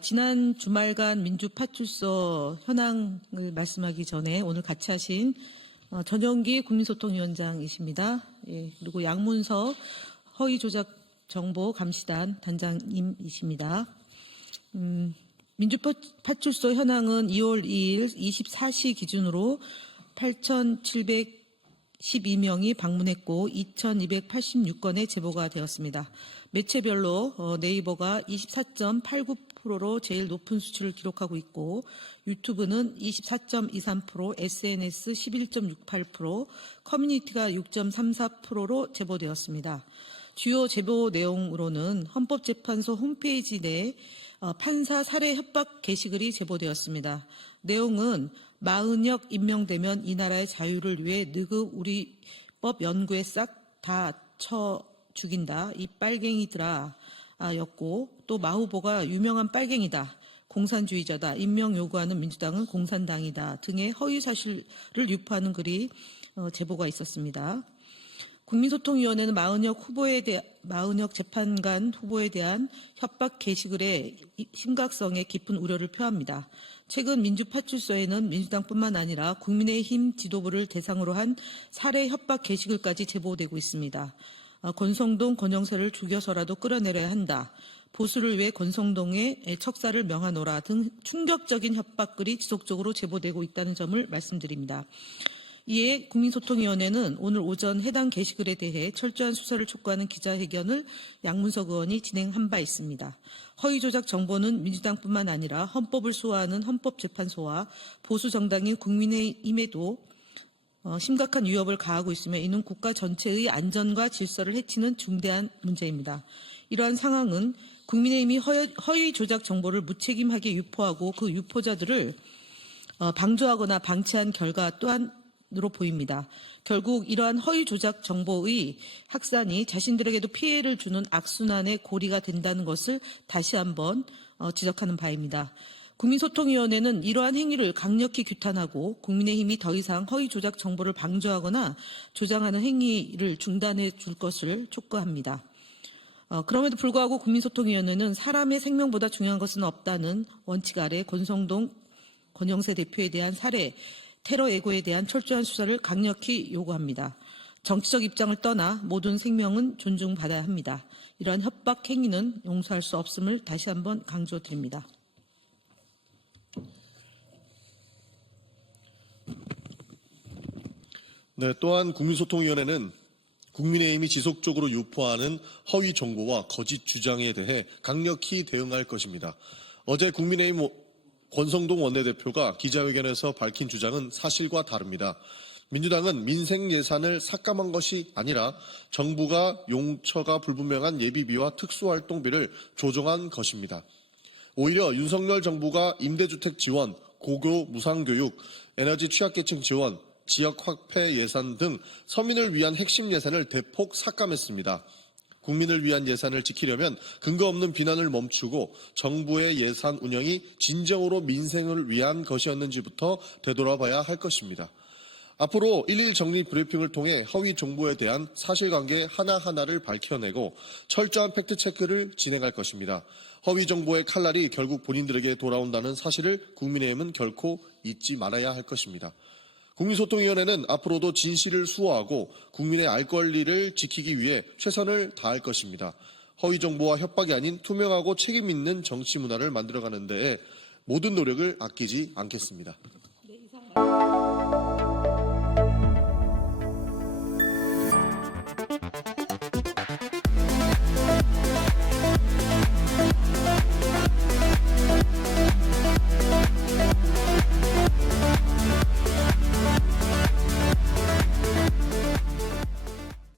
지난 주말간 민주파출소 현황을 말씀하기 전에 오늘 같이 하신 전영기 국민소통위원장이십니다. 그리고 양문석 허위조작정보 감시단 단장님이십니다. 민주파출소 현황은 2월 2일 24시 기준으로 8,712명이 방문했고 2,286건의 제보가 되었습니다. 매체별로 네이버가 24.89%로 제일 높은 수치를 기록하고 있고 유튜브는 24.23%, SNS 11.68%, 커뮤니티가 6.34%로 제보되었습니다. 주요 제보 내용으로는 헌법재판소 홈페이지 내 판사 살해 협박 게시글이 제보되었습니다. 내용은 마은혁 임명되면 이 나라의 자유를 위해 느그 우리 법 연구에 싹 다 쳐 죽인다. 이 빨갱이들아 였고 또 마 후보가 유명한 빨갱이다. 공산주의자다. 임명 요구하는 민주당은 공산당이다. 등의 허위사실을 유포하는 글이 제보가 있었습니다. 국민소통위원회는 마은혁 재판관 후보에 대한 협박 게시글의 심각성에 깊은 우려를 표합니다. 최근 민주파출소에는 민주당뿐만 아니라 국민의힘 지도부를 대상으로 한 살해 협박 게시글까지 제보되고 있습니다. 권성동, 권영세를 죽여서라도 끌어내려야 한다. 보수를 위해 권성동의 척사를 명하노라 등 충격적인 협박글이 지속적으로 제보되고 있다는 점을 말씀드립니다. 이에 국민소통위원회는 오늘 오전 해당 게시글에 대해 철저한 수사를 촉구하는 기자회견을 양문석 의원이 진행한 바 있습니다. 허위조작 정보는 민주당뿐만 아니라 헌법을 수호하는 헌법재판소와 보수정당인 국민의힘에도 심각한 위협을 가하고 있으며 이는 국가 전체의 안전과 질서를 해치는 중대한 문제입니다. 이러한 상황은 국민의힘이 허위 조작 정보를 무책임하게 유포하고 그 유포자들을 방조하거나 방치한 결과 또한으로 보입니다. 결국 이러한 허위 조작 정보의 확산이 자신들에게도 피해를 주는 악순환의 고리가 된다는 것을 다시 한번 지적하는 바입니다. 국민소통위원회는 이러한 행위를 강력히 규탄하고 국민의힘이 더 이상 허위 조작 정보를 방조하거나 조장하는 행위를 중단해 줄 것을 촉구합니다. 그럼에도 불구하고 국민소통위원회는 사람의 생명보다 중요한 것은 없다는 원칙 아래 권성동, 권영세 대표에 대한 살해, 테러 예고에 대한 철저한 수사를 강력히 요구합니다. 정치적 입장을 떠나 모든 생명은 존중받아야 합니다. 이러한 협박 행위는 용서할 수 없음을 다시 한번 강조드립니다. 네, 또한 국민소통위원회는 국민의힘이 지속적으로 유포하는 허위 정보와 거짓 주장에 대해 강력히 대응할 것입니다. 어제 국민의힘 권성동 원내대표가 기자회견에서 밝힌 주장은 사실과 다릅니다. 민주당은 민생 예산을 삭감한 것이 아니라 정부가 용처가 불분명한 예비비와 특수활동비를 조정한 것입니다. 오히려 윤석열 정부가 임대주택 지원, 고교 무상교육, 에너지 취약계층 지원, 지역 확폐 예산 등 서민을 위한 핵심 예산을 대폭 삭감했습니다. 국민을 위한 예산을 지키려면 근거 없는 비난을 멈추고 정부의 예산 운영이 진정으로 민생을 위한 것이었는지부터 되돌아봐야 할 것입니다. 앞으로 일일 정리 브리핑을 통해 허위 정보에 대한 사실관계 하나하나를 밝혀내고 철저한 팩트체크를 진행할 것입니다. 허위 정보의 칼날이 결국 본인들에게 돌아온다는 사실을 국민의힘은 결코 잊지 말아야 할 것입니다. 국민소통위원회는 앞으로도 진실을 수호하고 국민의 알 권리를 지키기 위해 최선을 다할 것입니다. 허위 정보와 협박이 아닌 투명하고 책임 있는 정치 문화를 만들어가는 데에 모든 노력을 아끼지 않겠습니다. 네, 이상...